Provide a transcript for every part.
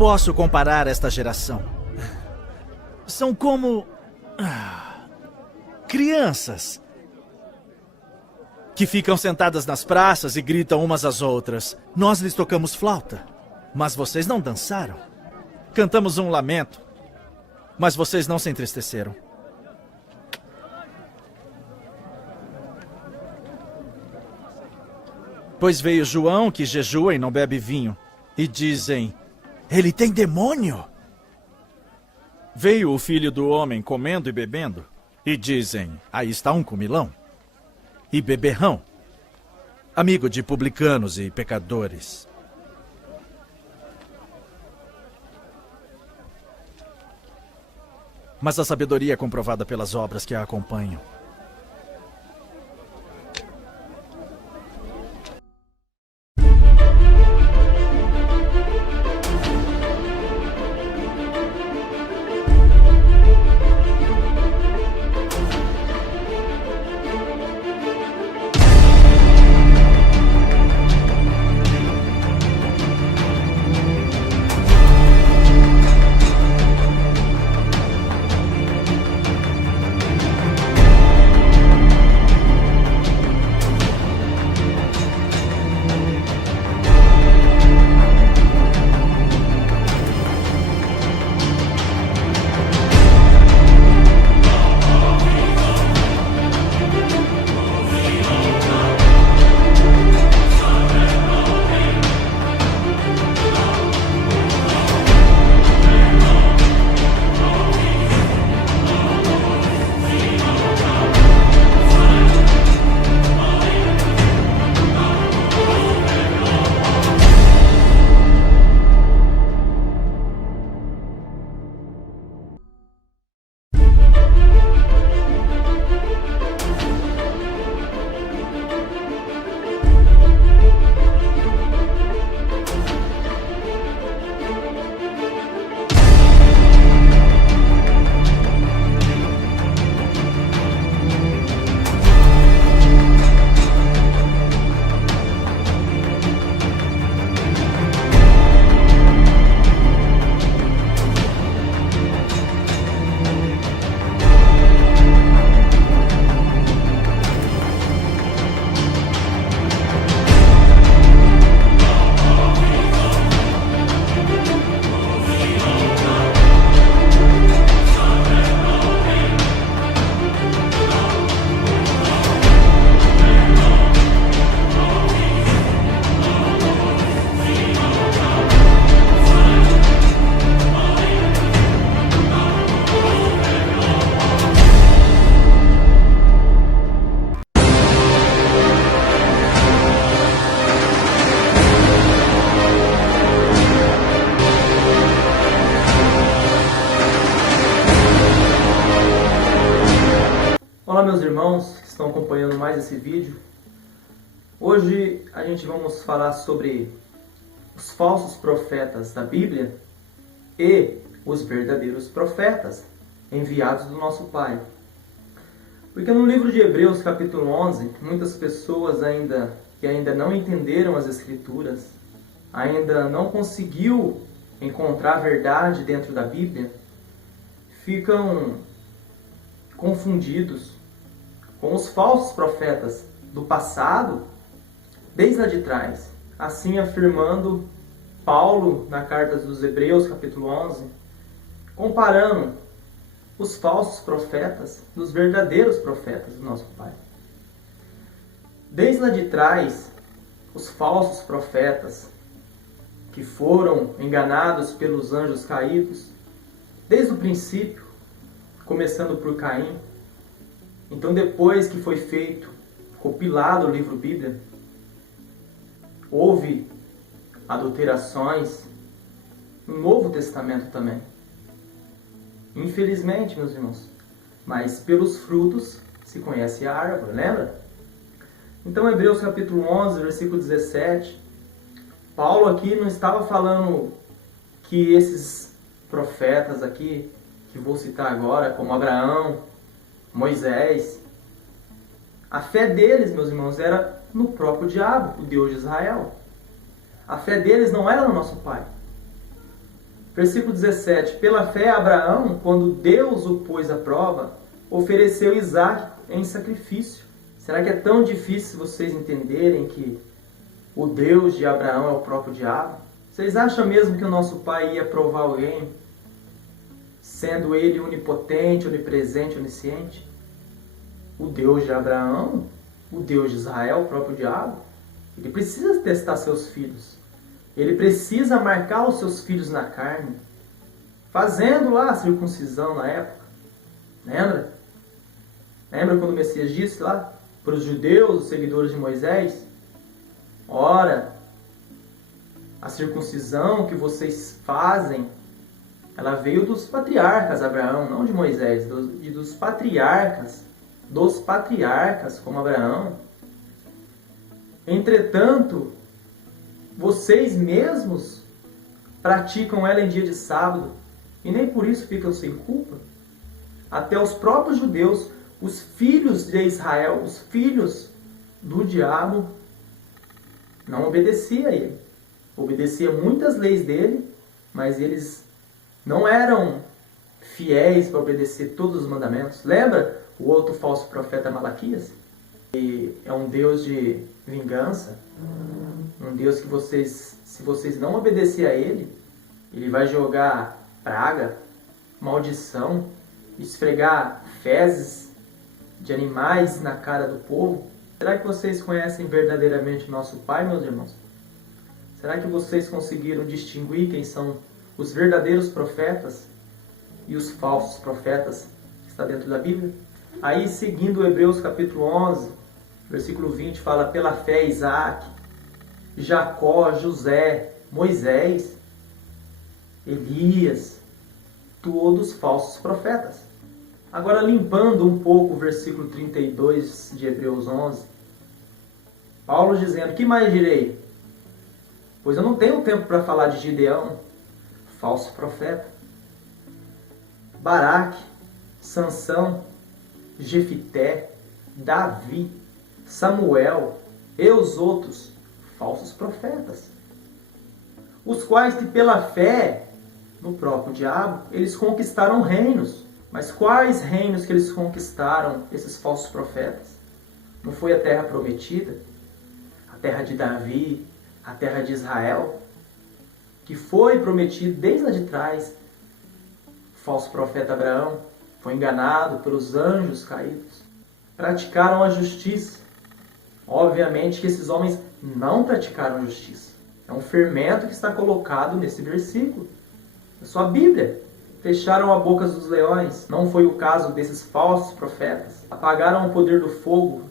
posso comparar esta geração. São como... crianças que ficam sentadas nas praças e gritam umas às outras. Nós lhes tocamos flauta, mas vocês não dançaram. Cantamos um lamento, mas vocês não se entristeceram. Pois veio João, que jejua e não bebe vinho, e dizem, ele tem demônio. Veio o Filho do Homem comendo e bebendo, e dizem, aí está um comilão e beberrão, amigo de publicanos e pecadores. Mas a sabedoria é comprovada pelas obras que a acompanham. Olá meus irmãos que estão acompanhando mais esse vídeo. Hoje a gente vamos falar sobre os falsos profetas da Bíblia e os verdadeiros profetas enviados do nosso Pai. Porque no livro de Hebreus capítulo 11, muitas pessoas que ainda não entenderam as Escrituras, ainda não conseguiu encontrar a verdade dentro da Bíblia, ficam confundidos com os falsos profetas do passado, desde lá de trás. Assim afirmando Paulo na carta dos Hebreus, capítulo 11, comparando os falsos profetas dos verdadeiros profetas do nosso Pai. Desde lá de trás, os falsos profetas que foram enganados pelos anjos caídos, desde o princípio, começando por Caim. Então, depois que foi feito, compilado o livro Bíblia, houve adulterações no Novo Testamento também. Infelizmente, meus irmãos, mas pelos frutos se conhece a árvore, lembra? Então, Hebreus capítulo 11, versículo 17, Paulo aqui não estava falando que esses profetas aqui, que vou citar agora, como Abraão, Moisés, a fé deles, meus irmãos, era no próprio diabo, o Deus de Israel. A fé deles não era no nosso Pai. Versículo 17. Pela fé, Abraão, quando Deus o pôs à prova, ofereceu Isaque em sacrifício. Será que é tão difícil vocês entenderem que o Deus de Abraão é o próprio diabo? Vocês acham mesmo que o nosso pai ia provar alguém, sendo ele onipotente, onipresente, onisciente? O Deus de Abraão, o Deus de Israel, o próprio diabo, ele precisa testar seus filhos. Ele precisa marcar os seus filhos na carne, fazendo lá a circuncisão na época. Lembra? Lembra quando o Messias disse lá para os judeus, os seguidores de Moisés? Ora, a circuncisão que vocês fazem, ela veio dos patriarcas, Abraão, não de Moisés, dos patriarcas, como Abraão. Entretanto, vocês mesmos praticam ela em dia de sábado e nem por isso ficam sem culpa. Até os próprios judeus, os filhos de Israel, os filhos do diabo, não obedeciam a ele. Obedecia muitas leis dele, mas eles não eram fiéis para obedecer todos os mandamentos. Lembra o outro falso profeta Malaquias? E é um Deus de vingança, um Deus que se vocês não obedecerem a ele, ele vai jogar praga, maldição, esfregar fezes de animais na cara do povo. Será que vocês conhecem verdadeiramente o nosso Pai, meus irmãos? Será que vocês conseguiram distinguir quem são os verdadeiros profetas e os falsos profetas que está dentro da Bíblia? Aí, seguindo Hebreus capítulo 11, versículo 20, fala: pela fé Isaque, Jacó, José, Moisés, Elias, todos falsos profetas. Agora, limpando um pouco o versículo 32 de Hebreus 11, Paulo dizendo: que mais direi? Pois eu não tenho tempo para falar de Gideão, falso profeta, Baraque, Sansão, Jefité, Davi, Samuel e os outros falsos profetas, os quais que pela fé no próprio diabo, eles conquistaram reinos. Mas quais reinos que eles conquistaram, esses falsos profetas? Não foi a terra prometida? A terra de Davi, a terra de Israel, que foi prometido desde lá de trás. O falso profeta Abraão foi enganado pelos anjos caídos. Praticaram a justiça. Obviamente que esses homens não praticaram a justiça. É um fermento que está colocado nesse versículo. É só a Bíblia. Fecharam a boca dos leões. Não foi o caso desses falsos profetas. Apagaram o poder do fogo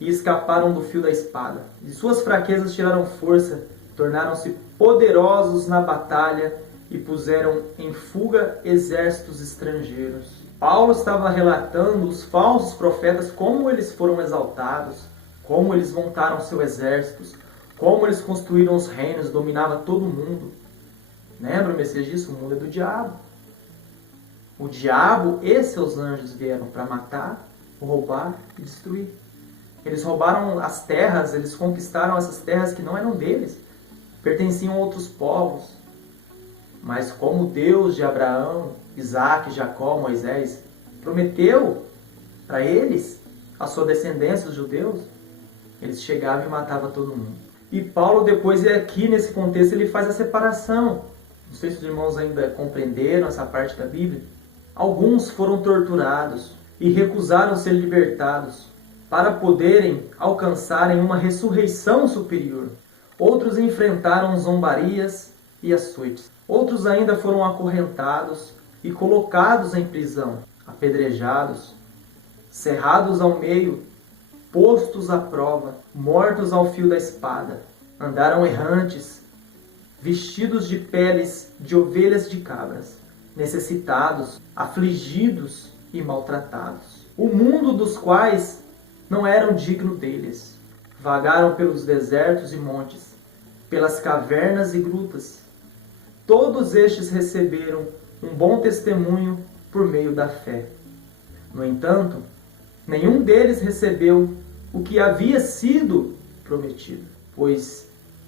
e escaparam do fio da espada. De suas fraquezas tiraram força, tornaram-se poderosos na batalha e puseram em fuga exércitos estrangeiros. Paulo estava relatando os falsos profetas, como eles foram exaltados, como eles montaram seus exércitos, como eles construíram os reinos, dominavam todo mundo. Lembra o Messias disso? O mundo é do diabo. O diabo e seus anjos vieram para matar, roubar e destruir. Eles roubaram as terras, eles conquistaram essas terras que não eram deles, pertenciam a outros povos. Mas como Deus de Abraão, Isaque, Jacó, Moisés, prometeu para eles, a sua descendência, os judeus, eles chegavam e matavam todo mundo. E Paulo depois, aqui nesse contexto, ele faz a separação. Não sei se os irmãos ainda compreenderam essa parte da Bíblia. Alguns foram torturados e recusaram ser libertados para poderem alcançarem uma ressurreição superior. Outros enfrentaram zombarias e açoites. Outros ainda foram acorrentados e colocados em prisão, apedrejados, cerrados ao meio, postos à prova, mortos ao fio da espada. Andaram errantes, vestidos de peles de ovelhas de cabras, necessitados, afligidos e maltratados. O mundo dos quais não eram dignos deles. Vagaram pelos desertos e montes, pelas cavernas e grutas. Todos estes receberam um bom testemunho por meio da fé. No entanto, nenhum deles recebeu o que havia sido prometido, pois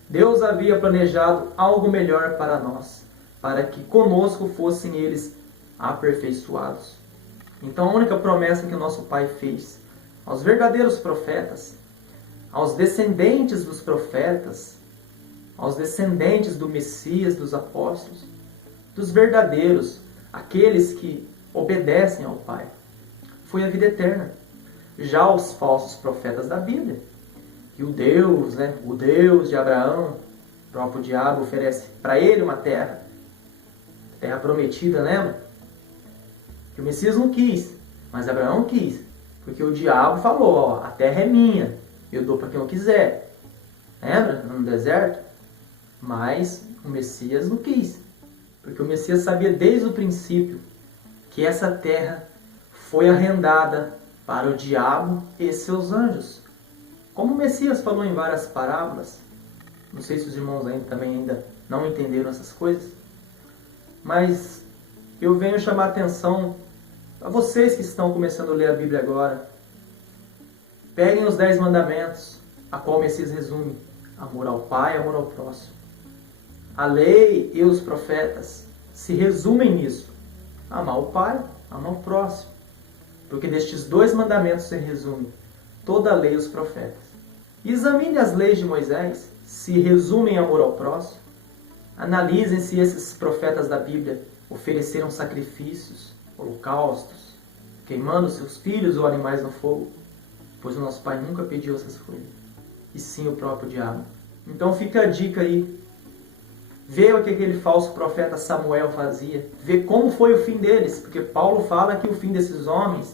Deus havia planejado algo melhor para nós, para que conosco fossem eles aperfeiçoados. Então a única promessa que o nosso Pai fez aos verdadeiros profetas, aos descendentes dos profetas, aos descendentes do Messias, dos apóstolos, dos verdadeiros, aqueles que obedecem ao Pai, foi a vida eterna. Já os falsos profetas da Bíblia, que o Deus de Abraão, o próprio diabo, oferece para ele uma terra prometida, lembra? Que o Messias não quis, mas Abraão quis, porque o diabo falou, ó, a terra é minha, eu dou para quem eu quiser. Lembra? No deserto? Mas o Messias não quis, porque o Messias sabia desde o princípio que essa terra foi arrendada para o diabo e seus anjos. Como o Messias falou em várias parábolas, não sei se os irmãos ainda não entenderam essas coisas, mas eu venho chamar a atenção a vocês que estão começando a ler a Bíblia agora. Peguem os 10 mandamentos, a qual o Messias resume: amor ao Pai, amor ao próximo. A lei e os profetas se resumem nisso: amar o Pai, amar o próximo. Porque destes 2 mandamentos se resume toda a lei e os profetas. Examine as leis de Moisés, se resumem em amor ao próximo. Analisem se esses profetas da Bíblia ofereceram sacrifícios, holocaustos, queimando seus filhos ou animais no fogo, pois o nosso Pai nunca pediu essas coisas, e sim o próprio diabo. Então fica a dica aí. Vê o que aquele falso profeta Samuel fazia. Vê como foi o fim deles. Porque Paulo fala que o fim desses homens,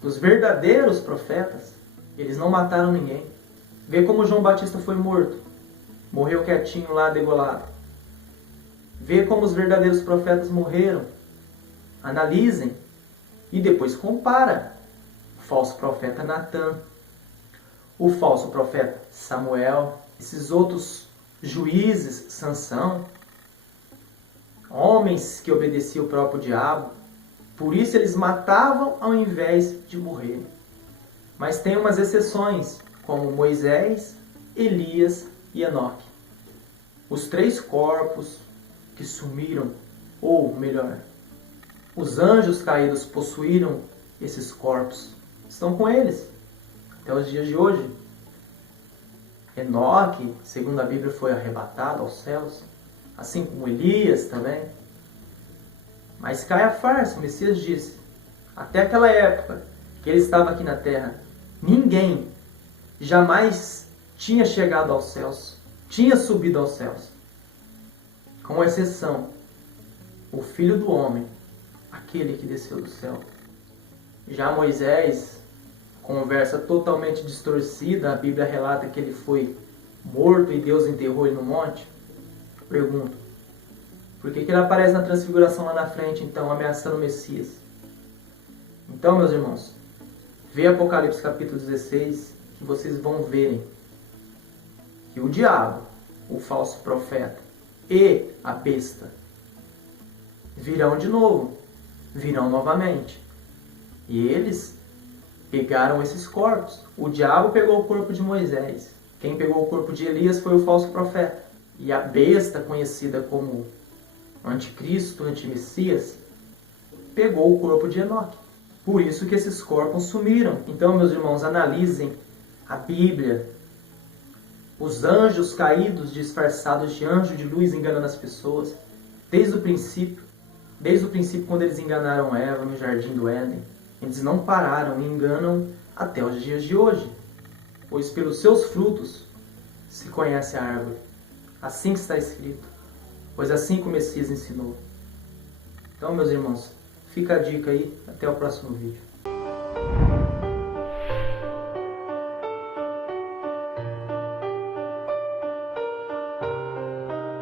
dos verdadeiros profetas, eles não mataram ninguém. Vê como João Batista foi morto. Morreu quietinho lá, degolado. Vê como os verdadeiros profetas morreram. Analisem. E depois compara. O falso profeta Natã, o falso profeta Samuel, esses outros juízes, Sansão, homens que obedeciam o próprio diabo. Por isso eles matavam ao invés de morrer. Mas tem umas exceções, como Moisés, Elias e Enoque. Os 3 corpos que sumiram, ou melhor, os anjos caídos possuíram esses corpos. Estão com eles até os dias de hoje. Enoque, segundo a Bíblia, foi arrebatado aos céus, assim como Elias também. Mas cai a farsa, o Messias disse, até aquela época que ele estava aqui na terra, ninguém jamais tinha chegado aos céus, tinha subido aos céus, com exceção o Filho do Homem, aquele que desceu do céu. Já Moisés, conversa totalmente distorcida, a Bíblia relata que ele foi morto e Deus enterrou ele no monte. Pergunto, por que ele aparece na transfiguração lá na frente, então, ameaçando o Messias? Então, meus irmãos, vê Apocalipse capítulo 16, que vocês vão verem que o diabo, o falso profeta e a besta virão de novo, virão novamente. E eles pegaram esses corpos. O diabo pegou o corpo de Moisés. Quem pegou o corpo de Elias foi o falso profeta. E a besta, conhecida como anticristo, antimessias, pegou o corpo de Enoque. Por isso que esses corpos sumiram. Então, meus irmãos, analisem a Bíblia. Os anjos caídos, disfarçados de anjo de luz, enganando as pessoas. Desde o princípio, quando eles enganaram Eva no jardim do Éden, eles não pararam e enganam até os dias de hoje. Pois pelos seus frutos se conhece a árvore. Assim que está escrito. Pois assim que o Messias ensinou. Então, meus irmãos, fica a dica aí. Até o próximo vídeo.